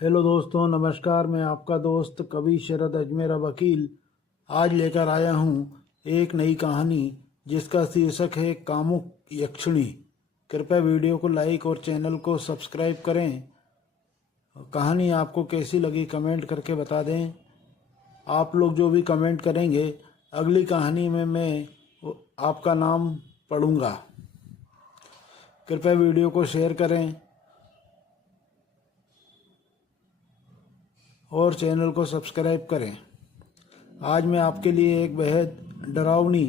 Hello दोस्तों, नमस्कार। मैं आपका दोस्त कवि शरद अजमेरा वकील आज लेकर आया हूँ एक नई कहानी जिसका शीर्षक है कामुक यक्षिणी। कृपया वीडियो को लाइक और चैनल को सब्सक्राइब करें। कहानी आपको कैसी लगी कमेंट करके बता दें। आप लोग जो भी कमेंट करेंगे अगली कहानी में मैं आपका नाम पढ़ूंगा। कृपया वीडियो को शेयर करें और चैनल को सब्सक्राइब करें। आज मैं आपके लिए एक बेहद डरावनी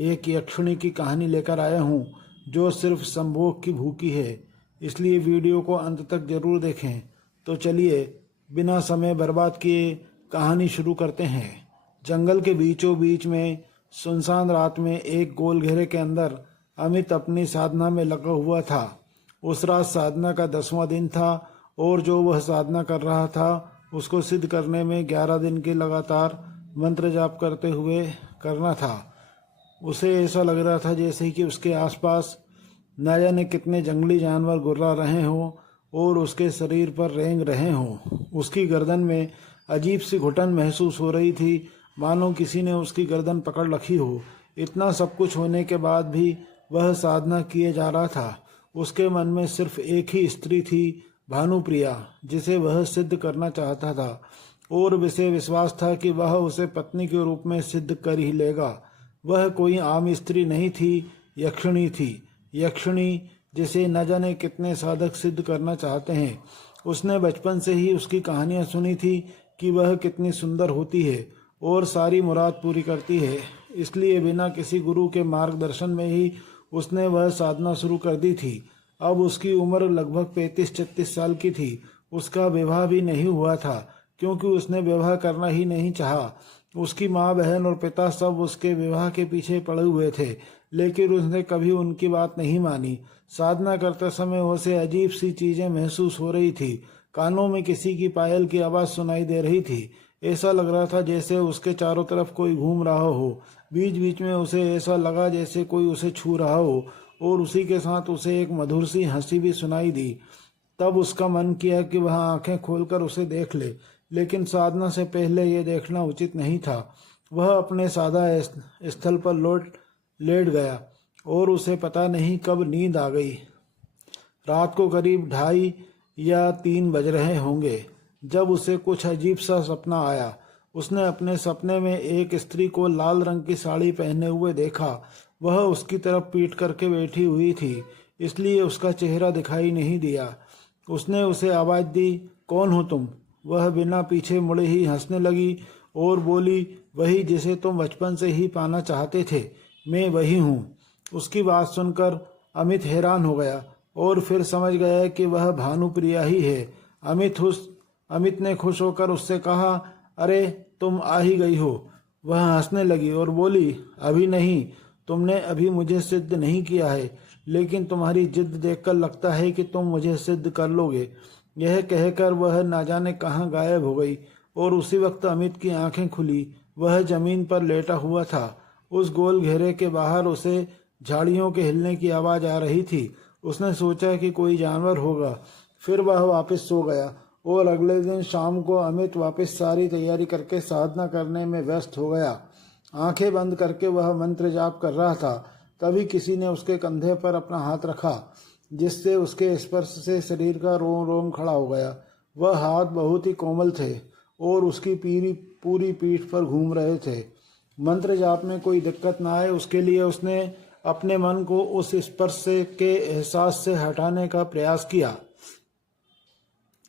एक यक्षिणी की कहानी लेकर आया हूँ जो सिर्फ संभोग की भूखी है, इसलिए वीडियो को अंत तक जरूर देखें। तो चलिए बिना समय बर्बाद किए कहानी शुरू करते हैं। जंगल के बीचों बीच में सुनसान रात में एक गोल घेरे के अंदर अमित अपनी साधना में लगा हुआ था। उस रात साधना का 10वां दिन था और जो वह साधना कर रहा था उसको सिद्ध करने में 11 दिन के लगातार मंत्र जाप करते हुए करना था। उसे ऐसा लग रहा था जैसे कि उसके आसपास न जाने कितने जंगली जानवर गुर्रा रहे हों और उसके शरीर पर रेंग रहे हों। उसकी गर्दन में अजीब सी घुटन महसूस हो रही थी, मानो किसी ने उसकी गर्दन पकड़ रखी हो। इतना सब कुछ होने के बाद भी वह साधना किए जा रहा था। उसके मन में सिर्फ एक ही स्त्री थी, भानुप्रिया, जिसे वह सिद्ध करना चाहता था और उसे विश्वास था कि वह उसे पत्नी के रूप में सिद्ध कर ही लेगा। वह कोई आम स्त्री नहीं थी, यक्षिणी थी। यक्षिणी जिसे न जाने कितने साधक सिद्ध करना चाहते हैं। उसने बचपन से ही उसकी कहानियां सुनी थी कि वह कितनी सुंदर होती है और सारी मुराद पूरी करती है। इसलिए बिना किसी गुरु के मार्गदर्शन में ही उसने वह साधना शुरू कर दी थी। अब उसकी उम्र लगभग 35-36 साल की थी। उसका विवाह भी नहीं हुआ था क्योंकि उसने विवाह करना ही नहीं चाहा। उसकी माँ, बहन और पिता सब उसके विवाह के पीछे पड़े हुए थे, लेकिन उसने कभी उनकी बात नहीं मानी। साधना करते समय उसे अजीब सी चीजें महसूस हो रही थी। कानों में किसी की पायल की आवाज सुनाई दे रही थी। ऐसा लग रहा था जैसे उसके चारों तरफ कोई घूम रहा हो। बीच बीच में उसे ऐसा लगा जैसे कोई उसे छू रहा हो और उसी के साथ उसे एक मधुर सी हंसी भी सुनाई दी। तब उसका मन किया कि वह आंखें खोलकर उसे देख ले, लेकिन साधना से पहले ये देखना उचित नहीं था। वह अपने सादा स्थल पर लेट गया और उसे पता नहीं कब नींद आ गई। रात को करीब 2:30 या 3 बज रहे होंगे जब उसे कुछ अजीब सा सपना आया। उसने अपने सपने में एक स्त्री को लाल रंग की साड़ी पहने हुए देखा। वह उसकी तरफ पीट करके बैठी हुई थी, इसलिए उसका चेहरा दिखाई नहीं दिया। उसने उसे आवाज दी, कौन हो तुम? वह बिना पीछे मुड़े ही हंसने लगी और बोली, वही जिसे तुम बचपन से ही पाना चाहते थे, मैं वही हूँ। उसकी बात सुनकर अमित हैरान हो गया और फिर समझ गया कि वह भानुप्रिया ही है। अमित ने खुश होकर उससे कहा, अरे तुम आ ही गई हो। वह हंसने लगी और बोली, अभी नहीं, तुमने अभी मुझे सिद्ध नहीं किया है, लेकिन तुम्हारी जिद देखकर लगता है कि तुम मुझे सिद्ध कर लोगे। यह कहकर वह न जाने कहाँ गायब हो गई और उसी वक्त अमित की आंखें खुली। वह जमीन पर लेटा हुआ था। उस गोल घेरे के बाहर उसे झाड़ियों के हिलने की आवाज आ रही थी। उसने सोचा कि कोई जानवर होगा। फिर वह वापस सो गया और अगले दिन शाम को अमित वापस सारी तैयारी करके साधना करने में व्यस्त हो गया। आंखें बंद करके वह मंत्र जाप कर रहा था। तभी किसी ने उसके कंधे पर अपना हाथ रखा, जिससे उसके स्पर्श से शरीर का रोम रोम खड़ा हो गया। वह हाथ बहुत ही कोमल थे और उसकी पूरी पीठ पर घूम रहे थे। मंत्र जाप में कोई दिक्कत ना आए उसके लिए उसने अपने मन को उस स्पर्श के एहसास से हटाने का प्रयास किया,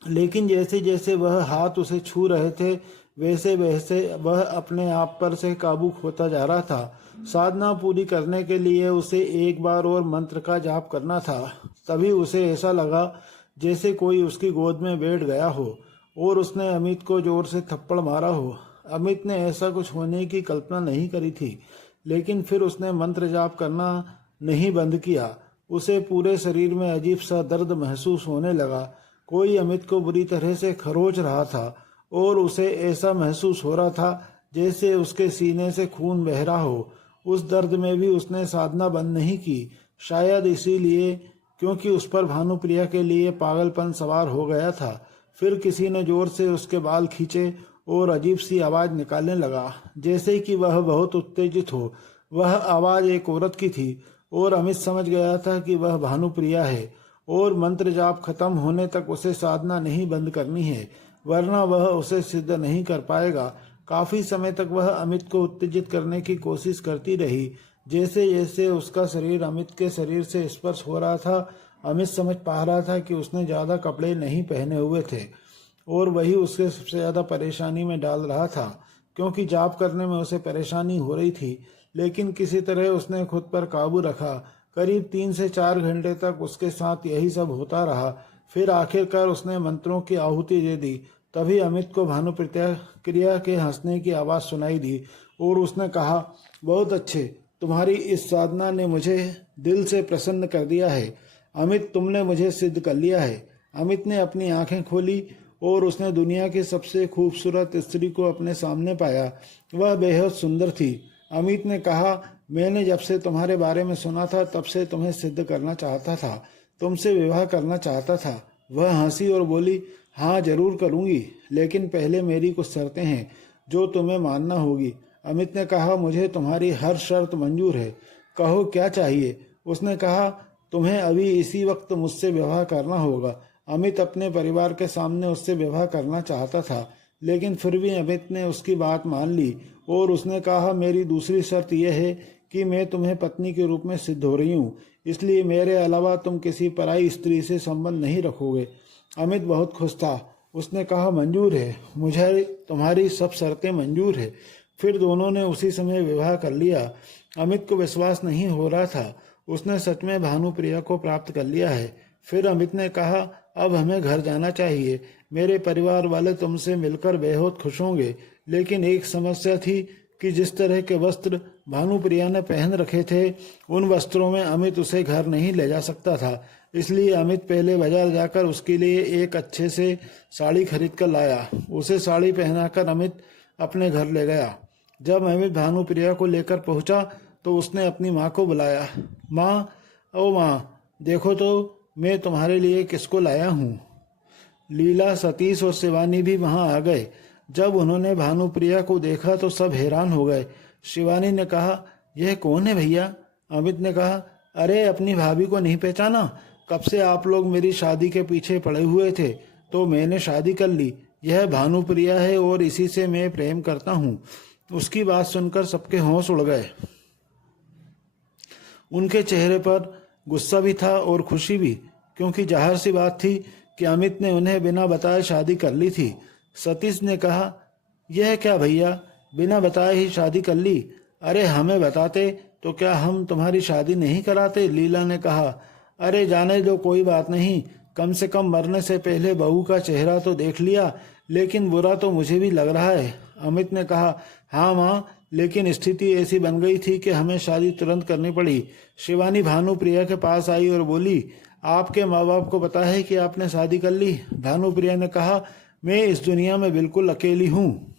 लेकिन जैसे जैसे वह हाथ उसे छू रहे थे वैसे वैसे वह अपने आप पर से काबू खोता जा रहा था। साधना पूरी करने के लिए उसे एक बार और मंत्र का जाप करना था। तभी उसे ऐसा लगा जैसे कोई उसकी गोद में बैठ गया हो और उसने अमित को जोर से थप्पड़ मारा हो। अमित ने ऐसा कुछ होने की कल्पना नहीं करी थी, लेकिन फिर उसने मंत्र जाप करना नहीं बंद किया। उसे पूरे शरीर में अजीब सा दर्द महसूस होने लगा। कोई अमित को बुरी तरह से खरोच रहा था और उसे ऐसा महसूस हो रहा था जैसे उसके सीने से खून बह रहा हो। उस दर्द में भी उसने साधना बंद नहीं की, शायद इसीलिए क्योंकि उस पर भानुप्रिया के लिए पागलपन सवार हो गया था। फिर किसी ने जोर से उसके बाल खींचे और अजीब सी आवाज़ निकालने लगा, जैसे कि वह बहुत उत्तेजित हो। वह आवाज़ एक औरत की थी और अमित समझ गया था कि वह भानुप्रिया है और मंत्र जाप खत्म होने तक उसे साधना नहीं बंद करनी है, वरना वह उसे सिद्ध नहीं कर पाएगा। काफी समय तक वह अमित को उत्तेजित करने की कोशिश करती रही। जैसे जैसे उसका शरीर अमित के शरीर से स्पर्श हो रहा था, अमित समझ पा रहा था कि उसने ज्यादा कपड़े नहीं पहने हुए थे और वही उसके सबसे ज्यादा परेशानी में डाल रहा था, क्योंकि जाप करने में उसे परेशानी हो रही थी। लेकिन किसी तरह उसने खुद पर काबू रखा। करीब 3 से 4 घंटे तक उसके साथ यही सब होता रहा। फिर आखिरकार उसने मंत्रों की आहुति दे दी। तभी अमित को भानुप्रिया के हंसने की आवाज़ सुनाई दी और उसने कहा, बहुत अच्छे, तुम्हारी इस साधना ने मुझे दिल से प्रसन्न कर दिया है। अमित, तुमने मुझे सिद्ध कर लिया है। अमित ने अपनी आंखें खोली और उसने दुनिया की सबसे खूबसूरत स्त्री को अपने सामने पाया। वह बेहद सुंदर थी। अमित ने कहा, मैंने जब से तुम्हारे बारे में सुना था तब से तुम्हें सिद्ध करना चाहता था, तुमसे विवाह करना चाहता था। वह हंसी और बोली, हाँ जरूर करूँगी, लेकिन पहले मेरी कुछ शर्तें हैं जो तुम्हें मानना होगी। अमित ने कहा, मुझे तुम्हारी हर शर्त मंजूर है, कहो क्या चाहिए। उसने कहा, तुम्हें अभी इसी वक्त मुझसे विवाह करना होगा। अमित अपने परिवार के सामने उससे विवाह करना चाहता था, लेकिन फिर भी अमित ने उसकी बात मान ली और उसने कहा, मेरी दूसरी शर्त यह है कि मैं तुम्हें पत्नी के रूप में सिद्ध हो रही हूँ, इसलिए मेरे अलावा तुम किसी पराई स्त्री से संबंध नहीं रखोगे। अमित बहुत खुश था। उसने कहा, मंजूर है, मुझे तुम्हारी सब शर्तें मंजूर है। फिर दोनों ने उसी समय विवाह कर लिया। अमित को विश्वास नहीं हो रहा था, उसने सच में भानुप्रिया को प्राप्त कर लिया है। फिर अमित ने कहा, अब हमें घर जाना चाहिए, मेरे परिवार वाले तुमसे मिलकर बेहद खुश होंगे। लेकिन एक समस्या थी कि जिस तरह के वस्त्र भानुप्रिया ने पहन रखे थे, उन वस्त्रों में अमित उसे घर नहीं ले जा सकता था। इसलिए अमित पहले बाजार जाकर उसके लिए एक अच्छे से साड़ी खरीद कर लाया। उसे साड़ी पहनाकर अमित अपने घर ले गया। जब अमित भानुप्रिया को लेकर पहुंचा तो उसने अपनी माँ को बुलाया। माँ, ओ माँ, देखो तो मैं तुम्हारे लिए किसको लाया हूँ। लीला, सतीश और शिवानी भी वहां आ गए। जब उन्होंने भानुप्रिया को देखा तो सब हैरान हो गए। शिवानी ने कहा, यह कौन है भैया? अमित ने कहा, अरे अपनी भाभी को नहीं पहचाना? कब से आप लोग मेरी शादी के पीछे पड़े हुए थे, तो मैंने शादी कर ली। यह भानुप्रिया है और इसी से मैं प्रेम करता हूँ। उसकी बात सुनकर सबके होश उड़ गए। उनके चेहरे पर गुस्सा भी था और खुशी भी, क्योंकि जाहिर सी बात थी कि अमित ने उन्हें बिना बताए शादी कर ली थी। सतीश ने कहा, यह क्या भैया, बिना बताए ही शादी कर ली? अरे हमें बताते तो क्या हम तुम्हारी शादी नहीं कराते? लीला ने कहा, अरे जाने दो, कोई बात नहीं, कम से कम मरने से पहले बहू का चेहरा तो देख लिया, लेकिन बुरा तो मुझे भी लग रहा है। अमित ने कहा, हाँ माँ, लेकिन स्थिति ऐसी बन गई थी कि हमें शादी तुरंत करनी पड़ी। शिवानी भानुप्रिया के पास आई और बोली, आपके माँ बाप को पता है कि आपने शादी कर ली? भानुप्रिया ने कहा, मैं इस दुनिया में बिल्कुल अकेली हूँ,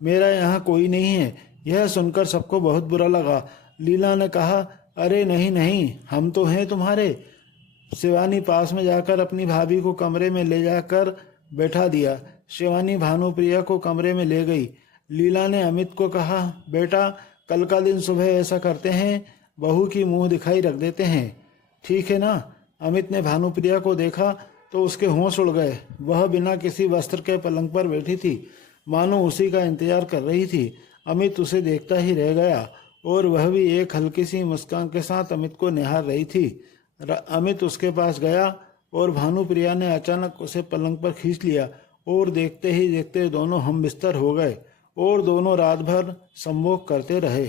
मेरा यहाँ कोई नहीं है। यह सुनकर सबको बहुत बुरा लगा। लीला ने कहा, अरे नहीं नहीं, हम तो हैं तुम्हारे। शिवानी पास में जाकर अपनी भाभी को कमरे में ले जाकर बैठा दिया। शिवानी भानुप्रिया को कमरे में ले गई। लीला ने अमित को कहा, बेटा कल का दिन सुबह ऐसा करते हैं, बहू की मुंह दिखाई रख देते हैं, ठीक है ना? अमित ने भानुप्रिया को देखा तो उसके होश उड़ गए। वह बिना किसी वस्त्र के पलंग पर बैठी थी, मानो उसी का इंतजार कर रही थी। अमित उसे देखता ही रह गया और वह भी एक हल्की सी मुस्कान के साथ अमित को निहार रही थी। अमित उसके पास गया और भानुप्रिया ने अचानक उसे पलंग पर खींच लिया और देखते ही देखते दोनों हम बिस्तर हो गए और दोनों रात भर संभोग करते रहे।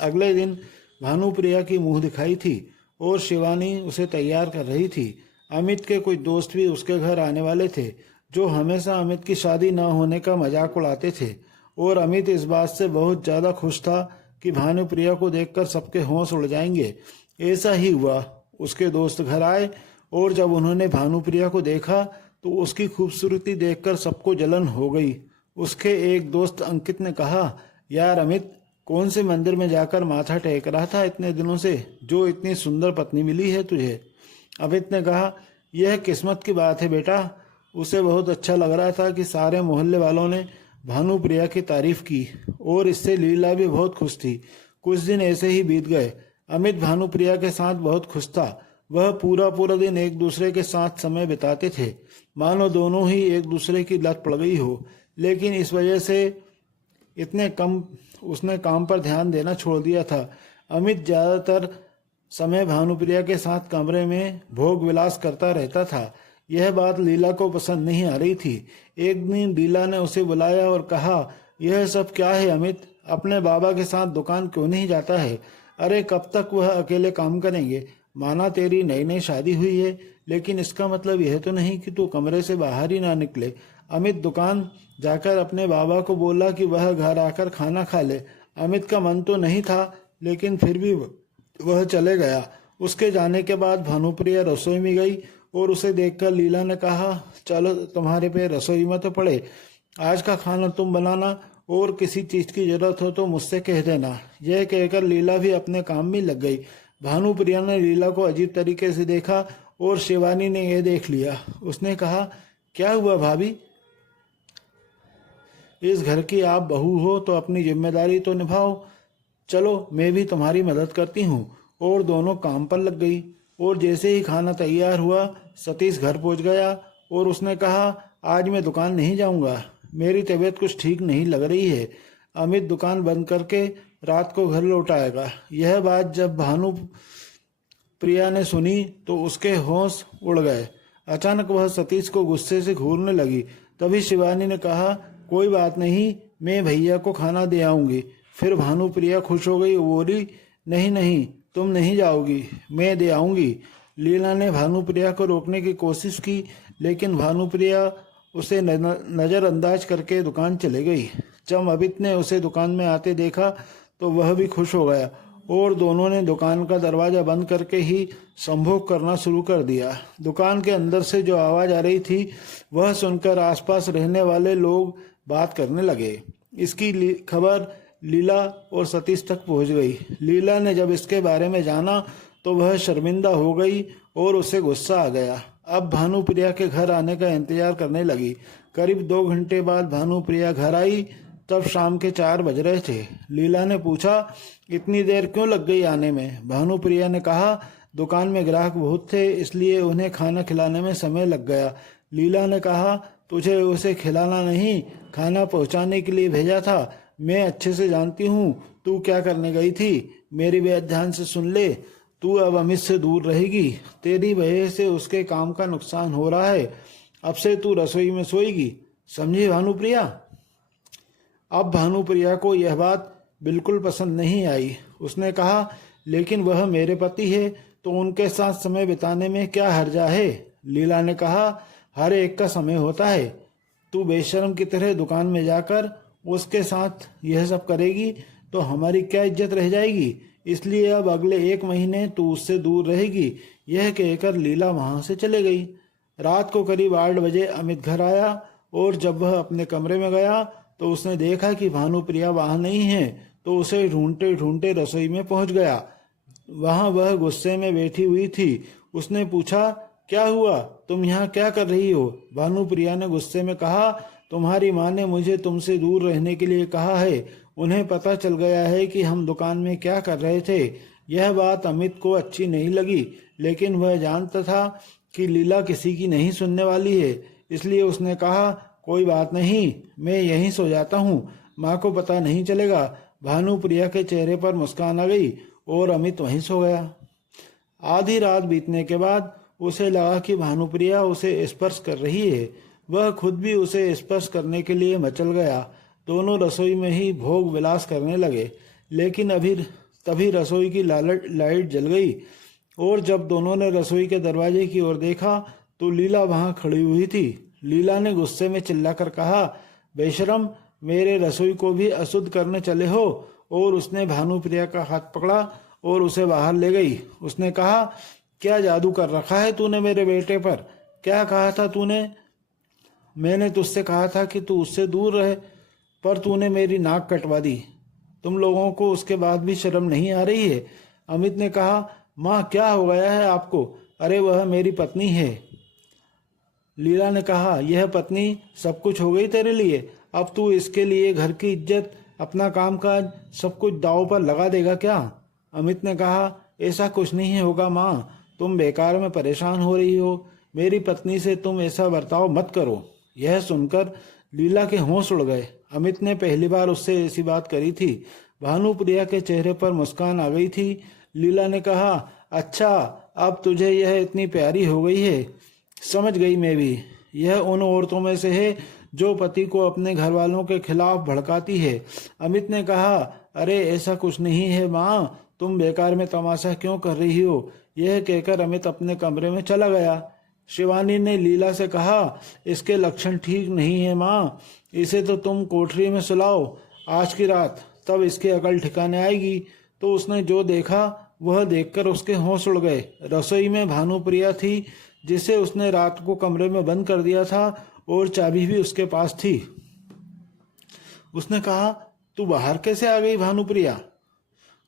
अगले दिन भानुप्रिया की मुंह दिखाई थी और शिवानी उसे तैयार कर रही थी। अमित के कुछ दोस्त भी उसके घर आने वाले थे, जो हमेशा अमित की शादी न होने का मजाक उड़ाते थे, और अमित इस बात से बहुत ज़्यादा खुश था कि भानुप्रिया को देखकर सबके होश उड़ जाएंगे। ऐसा ही हुआ। उसके दोस्त घर आए और जब उन्होंने भानुप्रिया को देखा तो उसकी खूबसूरती देखकर सबको जलन हो गई। उसके एक दोस्त अंकित ने कहा, यार अमित, कौन से मंदिर में जाकर माथा टेक रहा था इतने दिनों से, जो इतनी सुंदर पत्नी मिली है तुझे? अमित ने कहा, यह किस्मत की बात है बेटा, उसे बहुत अच्छा लग रहा था कि सारे मोहल्ले वालों ने भानुप्रिया की तारीफ की और इससे लीला भी बहुत खुश थी। कुछ दिन ऐसे ही बीत गए। अमित भानुप्रिया के साथ बहुत खुश था। वह पूरा पूरा दिन एक दूसरे के साथ समय बिताते थे, मानो दोनों ही एक दूसरे की लत पड़ गई हो। लेकिन इस वजह से इतने कम उसने काम पर ध्यान देना छोड़ दिया था। अमित ज्यादातर समय भानुप्रिया के साथ कमरे में भोग विलास करता रहता था। यह बात लीला को पसंद नहीं आ रही थी। एक दिन लीला ने उसे बुलाया और कहा, यह सब क्या है अमित? अपने बाबा के साथ दुकान क्यों नहीं जाता है? अरे कब तक वह अकेले काम करेंगे? माना तेरी नई नई शादी हुई है, लेकिन इसका मतलब यह तो नहीं कि तू कमरे से बाहर ही ना निकले। अमित दुकान जाकर अपने बाबा को बोला कि वह घर आकर खाना खा ले। अमित का मन तो नहीं था, लेकिन फिर भी वह चले गया। उसके जाने के बाद भानुप्रिया रसोई में गई और उसे देखकर लीला ने कहा, चलो तुम्हारे पे रसोई में तो पड़े, आज का खाना तुम बनाना और किसी चीज की जरूरत हो तो मुझसे कह देना। यह कहकर लीला भी अपने में में लग गई। भानुप्रिया ने लीला को अजीब तरीके से देखा और शिवानी ने यह देख लिया। उसने कहा, क्या हुआ भाभी? इस घर की आप बहू हो तो अपनी जिम्मेदारी तो निभाओ। चलो मैं भी तुम्हारी मदद करती हूँ। और दोनों काम पर लग गई। और जैसे ही खाना तैयार हुआ, सतीश घर पहुंच गया और उसने कहा, आज मैं दुकान नहीं जाऊंगा, मेरी तबीयत कुछ ठीक नहीं लग रही है। अमित दुकान बंद करके रात को घर लौट आएगा। यह बात जब भानु प्रिया ने सुनी तो उसके होश उड़ गए। अचानक वह सतीश को गुस्से से घूरने लगी। तभी शिवानी ने कहा, कोई बात नहीं, मैं भैया को खाना दे आऊंगी। फिर भानुप्रिया खुश हो गई, बोली, नहीं नहीं, तुम नहीं जाओगी, मैं दे आऊंगी। लीला ने भानुप्रिया को रोकने की कोशिश की, लेकिन भानुप्रिया उसे नजरअंदाज करके दुकान चले गई। जब अमित ने उसे दुकान में आते देखा तो वह भी खुश हो गया और दोनों ने दुकान का दरवाजा बंद करके ही संभोग करना शुरू कर दिया। दुकान के अंदर से जो आवाज आ रही थी वह सुनकर आसपास रहने वाले लोग बात करने लगे। इसकी खबर लीला और सतीश तक पहुंच गई। लीला ने जब इसके बारे में जाना तो वह शर्मिंदा हो गई और उसे गुस्सा आ गया। अब भानुप्रिया के घर आने का इंतजार करने लगी। करीब 2 घंटे बाद भानुप्रिया घर आई। तब शाम के 4 बज रहे थे। लीला ने पूछा, इतनी देर क्यों लग गई आने में? भानुप्रिया ने कहा, दुकान में ग्राहक बहुत थे, इसलिए उन्हें खाना खिलाने में समय लग गया। लीला ने कहा, तुझे उसे खिलाना नहीं, खाना पहुंचाने के लिए भेजा था। मैं अच्छे से जानती हूँ तू क्या करने गई थी। मेरी बात ध्यान से सुन ले, तू अब अमित से दूर रहेगी। तेरी वजह से उसके काम का नुकसान हो रहा है। अब से तू रसोई में सोएगी, समझी भानुप्रिया? अब भानुप्रिया को यह बात बिल्कुल पसंद नहीं आई। उसने कहा, लेकिन वह मेरे पति है तो उनके साथ समय बिताने में क्या हर्जा है? लीला ने कहा, हर एक का समय होता है। तू बेशर्म की तरह दुकान में जाकर उसके साथ यह सब करेगी तो हमारी क्या इज्जत रह जाएगी? इसलिए अब अगले 1 महीने तू उससे दूर रहेगी। यह कहकर लीला वहां से चले गई। रात को करीब 8 बजे अमित घर आया और जब वह अपने कमरे में गया तो उसने देखा कि भानुप्रिया वहां नहीं है, तो उसे ढूंढते ढूंढते रसोई में पहुंच गया। वहां वह गुस्से में बैठी हुई थी। उसने पूछा, क्या हुआ? तुम यहाँ क्या कर रही हो? भानुप्रिया ने गुस्से में कहा, तुम्हारी माँ ने मुझे तुमसे दूर रहने के लिए कहा है। उन्हें पता चल गया है कि हम दुकान में क्या कर रहे थे। यह बात अमित को अच्छी नहीं लगी, लेकिन वह जानता था कि लीला किसी की नहीं सुनने वाली है, इसलिए उसने कहा, कोई बात नहीं, मैं यहीं सो जाता हूँ, माँ को पता नहीं चलेगा। भानुप्रिया के चेहरे पर मुस्कान आ गई और अमित वहीं सो गया। आधी रात बीतने के बाद उसे लगा कि भानुप्रिया उसे स्पर्श कर रही है। वह खुद भी उसे स्पर्श करने के लिए मचल गया। दोनों रसोई में ही भोग विलास करने लगे। लेकिन तभी रसोई की लाइट जल गई और जब दोनों ने रसोई के दरवाजे की ओर देखा तो लीला वहां खड़ी हुई थी। लीला ने गुस्से में चिल्लाकर कहा, बेशरम, मेरे रसोई को भी अशुद्ध करने चले हो? और उसने भानुप्रिया का हाथ पकड़ा और उसे बाहर ले गई। उसने कहा, क्या जादू कर रखा है तूने मेरे बेटे पर? क्या कहा था तूने? मैंने तुझसे कहा था कि तू उससे दूर रहे, पर तूने मेरी नाक कटवा दी। तुम लोगों को उसके बाद भी शर्म नहीं आ रही है? अमित ने कहा, माँ क्या हो गया है आपको? अरे वह मेरी पत्नी है। लीला ने कहा, यह पत्नी सब कुछ हो गई तेरे लिए, अब तू इसके लिए घर की इज्जत, अपना कामकाज सब कुछ दांव पर लगा देगा क्या? अमित ने कहा, ऐसा कुछ नहीं होगा माँ, तुम बेकार में परेशान हो रही हो, मेरी पत्नी से तुम ऐसा बर्ताव मत करो। यह सुनकर लीला के होश उड़ गए। अमित ने पहली बार उससे ऐसी बात करी थी। भानुप्रिया के चेहरे पर मुस्कान आ गई थी। लीला ने कहा, अच्छा अब तुझे यह इतनी प्यारी हो गई है, समझ गई मैं भी। यह उन औरतों में से है जो पति को अपने घर वालों के खिलाफ भड़काती है। अमित ने कहा, अरे ऐसा कुछ नहीं है माँ, तुम बेकार में तमाशा क्यों कर रही हो? यह कहकर अमित अपने कमरे में चला गया। शिवानी ने लीला से कहा, इसके लक्षण ठीक नहीं है माँ, इसे तो तुम कोठरी में सुलाओ आज की रात, तब इसकी अकल ठिकाने आएगी। तो उसने जो देखा वह देखकर उसके होश उड़ गए। रसोई में भानुप्रिया थी, जिसे उसने रात को कमरे में बंद कर दिया था और चाबी भी उसके पास थी। उसने कहा, तू बाहर कैसे आ गई भानुप्रिया?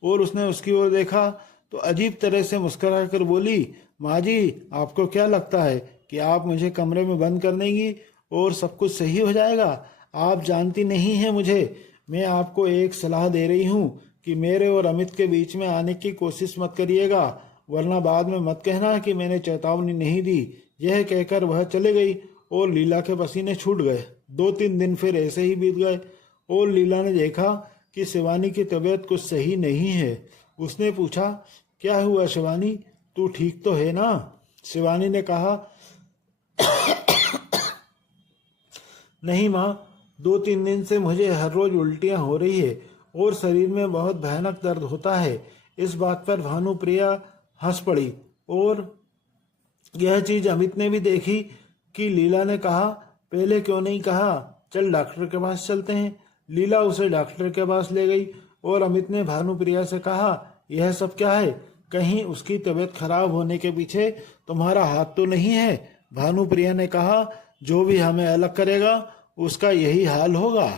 और उसने उसकी ओर देखा तो अजीब तरह से मुस्कुरा कर बोली, माँ जी, आपको क्या लगता है कि आप मुझे कमरे में बंद कर देंगी और सब कुछ सही हो जाएगा? आप जानती नहीं हैं मुझे। मैं आपको एक सलाह दे रही हूँ कि मेरे और अमित के बीच में आने की कोशिश मत करिएगा, वरना बाद में मत कहना कि मैंने चेतावनी नहीं दी। यह कहकर वह चले गई और लीला के पसीने छूट गए। 2-3 दिन फिर ऐसे ही बीत गए और लीला ने देखा कि शिवानी की तबीयत कुछ सही नहीं है। उसने पूछा, क्या हुआ शिवानी, तू ठीक तो है ना? शिवानी ने कहा, नहीं माँ, 2-3 दिन से मुझे हर रोज उल्टियाँ हो रही है और शरीर में बहुत भयानक दर्द होता है। इस बात पर भानुप्रिया हंस पड़ी और यह चीज अमित ने भी देखी कि लीला ने कहा, पहले क्यों नहीं कहा, चल डॉक्टर के पास चलते हैं। लीला उसे डॉक्टर के पास ले गई और अमित ने भानुप्रिया से कहा, यह सब क्या है? कहीं उसकी तबीयत खराब होने के पीछे तुम्हारा हाथ तो नहीं है? भानुप्रिया ने कहा, जो भी हमें अलग करेगा उसका यही हाल होगा।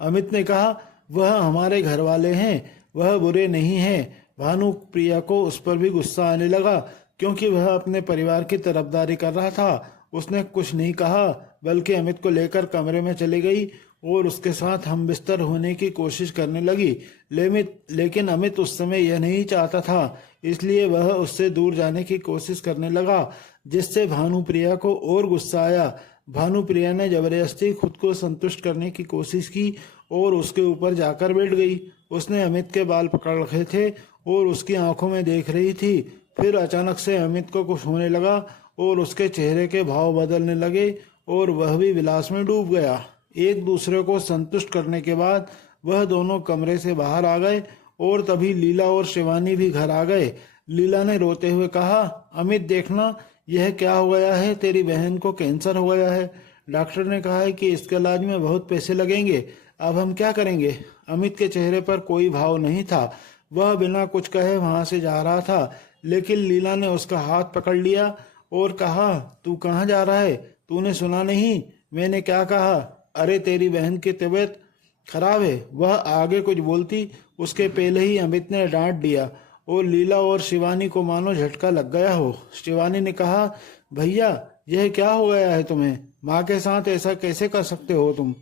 अमित ने कहा, वह हमारे घर वाले हैं, वह बुरे नहीं हैं। भानुप्रिया को उस पर भी गुस्सा आने लगा क्योंकि वह अपने परिवार की तरफदारी कर रहा था। उसने कुछ नहीं कहा बल्कि अमित को लेकर कमरे में चली गई और उसके साथ हम बिस्तर होने की कोशिश करने लगी। लेकिन अमित उस समय यह नहीं चाहता था, इसलिए वह उससे दूर जाने की कोशिश करने लगा, जिससे भानुप्रिया को और गुस्सा आया। भानुप्रिया ने जबरदस्ती खुद को संतुष्ट करने की कोशिश की और उसके ऊपर जाकर बैठ गई। उसने अमित के बाल पकड़ रखे थे और उसकी आंखों में देख रही थी। फिर अचानक से अमित को कुछ होने लगा और उसके चेहरे के भाव बदलने लगे और वह भी विलास में डूब गया। एक दूसरे को संतुष्ट करने के बाद वह दोनों कमरे से बाहर आ गए और तभी लीला और शिवानी भी घर आ गए। लीला ने रोते हुए कहा, अमित देखना, यह क्या हो गया है, तेरी बहन को कैंसर हो गया है। डॉक्टर ने कहा है कि इसके इलाज में बहुत पैसे लगेंगे, अब हम क्या करेंगे? अमित के चेहरे पर कोई भाव नहीं था, वह बिना कुछ कहे वहां से जा रहा था, लेकिन लीला ने उसका हाथ पकड़ लिया और कहा, तू कहाँ जा रहा है? तूने सुना नहीं मैंने क्या कहा? अरे तेरी बहन की तबीयत खराब है। वह आगे कुछ बोलती उसके पहले ही अमित ने डांट दिया और लीला और शिवानी को मानो झटका लग गया हो। शिवानी ने कहा, भैया यह क्या हो गया है तुम्हें? माँ के साथ ऐसा कैसे कर सकते हो तुम?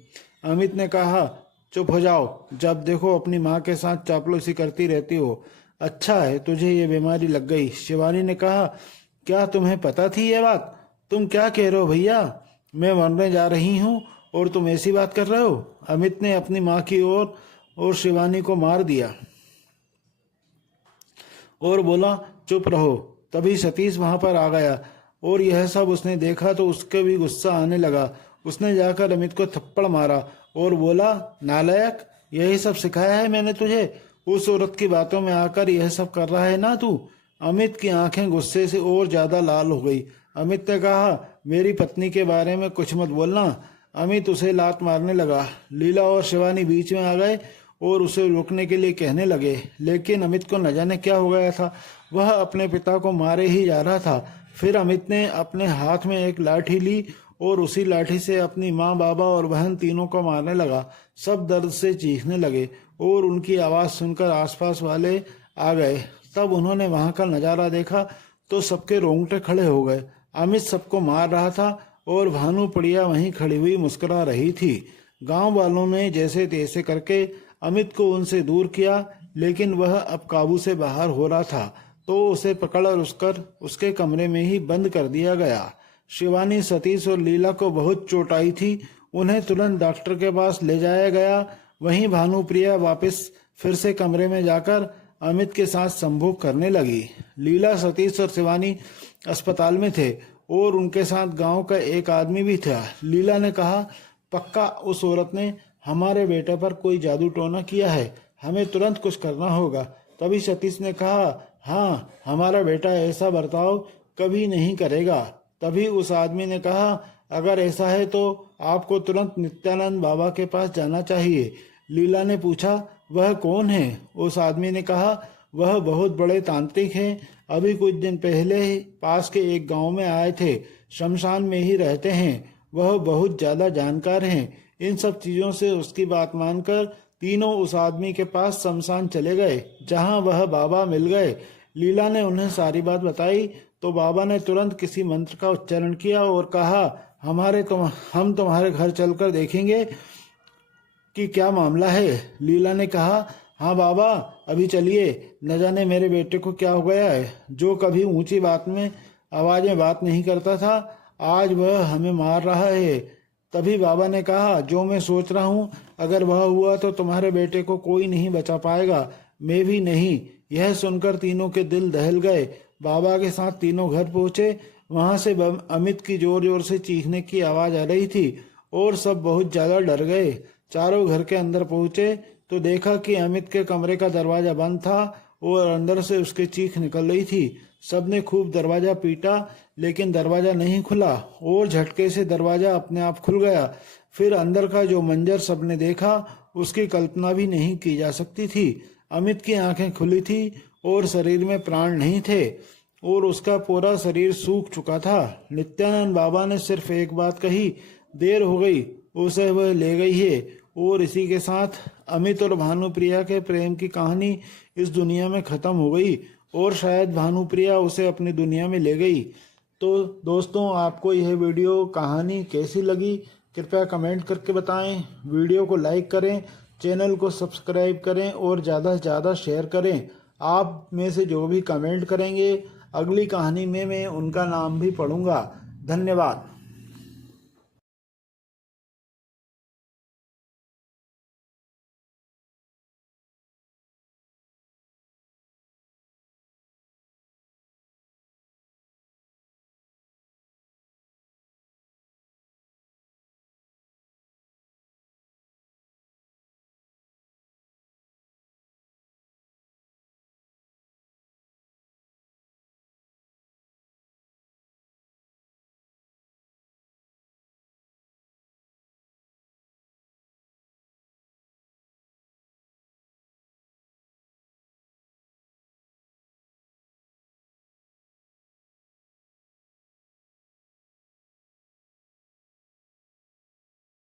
अमित ने कहा, चुप हो जाओ, जब देखो अपनी माँ के साथ चापलूसी करती रहती हो। अच्छा है तुझे ये बीमारी लग गई। शिवानी ने कहा, क्या तुम्हें पता थी ये बात? तुम क्या कह रहे हो भैया? मैं मरने जा रही हूँ और तुम ऐसी बात कर रहे हो? अमित ने अपनी माँ की ओर और शिवानी को मार दिया और बोला, चुप रहो। तभी सतीश वहां पर आ गया और यह सब उसने देखा तो उसके भी गुस्सा आने लगा। उसने जाकर अमित को थप्पड़ मारा और बोला, नालायक, यही सब सिखाया है मैंने तुझे? उस औरत की बातों में आकर यह सब कर रहा है ना तू? अमित की आंखें गुस्से से और ज्यादा लाल हो गई। अमित ने कहा, मेरी पत्नी के बारे में कुछ मत बोलना। अमित उसे लात मारने लगा। लीला और शिवानी बीच में आ गए और उसे रोकने के लिए कहने लगे, लेकिन अमित को न जाने क्या हो गया था, वह अपने पिता को मारे ही जा रहा था। फिर अमित ने अपने हाथ में एक लाठी ली और उसी लाठी से अपनी माँ, बाबा और बहन तीनों को मारने लगा। सब दर्द से चीखने लगे और उनकी आवाज़ सुनकर आसपास वाले आ गए। तब उन्होंने वहां का नज़ारा देखा तो सबके रोंगटे खड़े हो गए। अमित सबको मार रहा था और भानुप्रिया वहीं खड़ी हुई मुस्कुरा रही थी। गांव वालों ने जैसे तैसे करके अमित को उनसे दूर किया, लेकिन वह अब काबू से बाहर हो रहा था, तो उसे पकड़ उसके कमरे में ही बंद कर दिया गया। शिवानी, सतीश और लीला को बहुत चोट आई थी। उन्हें तुरंत डॉक्टर के पास ले जाया गया। वहीं भानुप्रिया वापस फिर से कमरे में जाकर अमित के साथ संभोग करने लगी। लीला, सतीश और शिवानी अस्पताल में थे और उनके साथ गांव का एक आदमी भी था। लीला ने कहा, पक्का उस औरत ने हमारे बेटे पर कोई जादू टोना किया है, हमें तुरंत कुछ करना होगा। तभी सतीश ने कहा, हाँ, हमारा बेटा ऐसा बर्ताव कभी नहीं करेगा। तभी उस आदमी ने कहा, अगर ऐसा है तो आपको तुरंत नित्यानंद बाबा के पास जाना चाहिए। लीला ने पूछा, वह कौन है? उस आदमी ने कहा, वह बहुत बड़े तांत्रिक हैं। अभी कुछ दिन पहले ही पास के एक गांव में आए थे, शमशान में ही रहते हैं। वह बहुत ज्यादा जानकार हैं। इन सब चीजों से उसकी बात मानकर तीनों उस आदमी के पास शमशान चले गए, जहां वह बाबा मिल गए। लीला ने उन्हें सारी बात बताई तो बाबा ने तुरंत किसी मंत्र का उच्चारण किया और कहा, हम तुम्हारे घर चलकर देखेंगे कि क्या मामला है। लीला ने कहा, हाँ बाबा, अभी चलिए, न जाने मेरे बेटे को क्या हो गया है। जो कभी ऊंची आवाज में बात नहीं करता था, आज वह हमें मार रहा है। तभी बाबा ने कहा, जो मैं सोच रहा हूँ, अगर वह हुआ तो तुम्हारे बेटे को कोई नहीं बचा पाएगा, मैं भी नहीं। यह सुनकर तीनों के दिल दहल गए। बाबा के साथ तीनों घर पहुंचे। वहां से अमित की जोर जोर से चीखने की आवाज आ रही थी और सब बहुत ज्यादा डर गए। चारों घर के अंदर पहुंचे तो देखा कि अमित के कमरे का दरवाजा बंद था और अंदर से उसकी चीख निकल रही थी। सबने खूब दरवाजा पीटा, लेकिन दरवाजा नहीं खुला और झटके से दरवाजा अपने आप खुल गया। फिर अंदर का जो मंजर सबने देखा, उसकी कल्पना भी नहीं की जा सकती थी। अमित की आंखें खुली थी और शरीर में प्राण नहीं थे और उसका पूरा शरीर सूख चुका था। नित्यानंद बाबा ने सिर्फ एक बात कही, देर हो गई, उसे वह ले गई है। और इसी के साथ अमित और भानुप्रिया के प्रेम की कहानी इस दुनिया में खत्म हो गई और शायद भानुप्रिया उसे अपनी दुनिया में ले गई। तो दोस्तों, आपको यह वीडियो कहानी कैसी लगी कृपया कमेंट करके बताएं। वीडियो को लाइक करें, चैनल को सब्सक्राइब करें और ज़्यादा से ज़्यादा शेयर करें। आप में से जो भी कमेंट करेंगे, अगली कहानी में मैं उनका नाम भी पढ़ूंगा। धन्यवाद।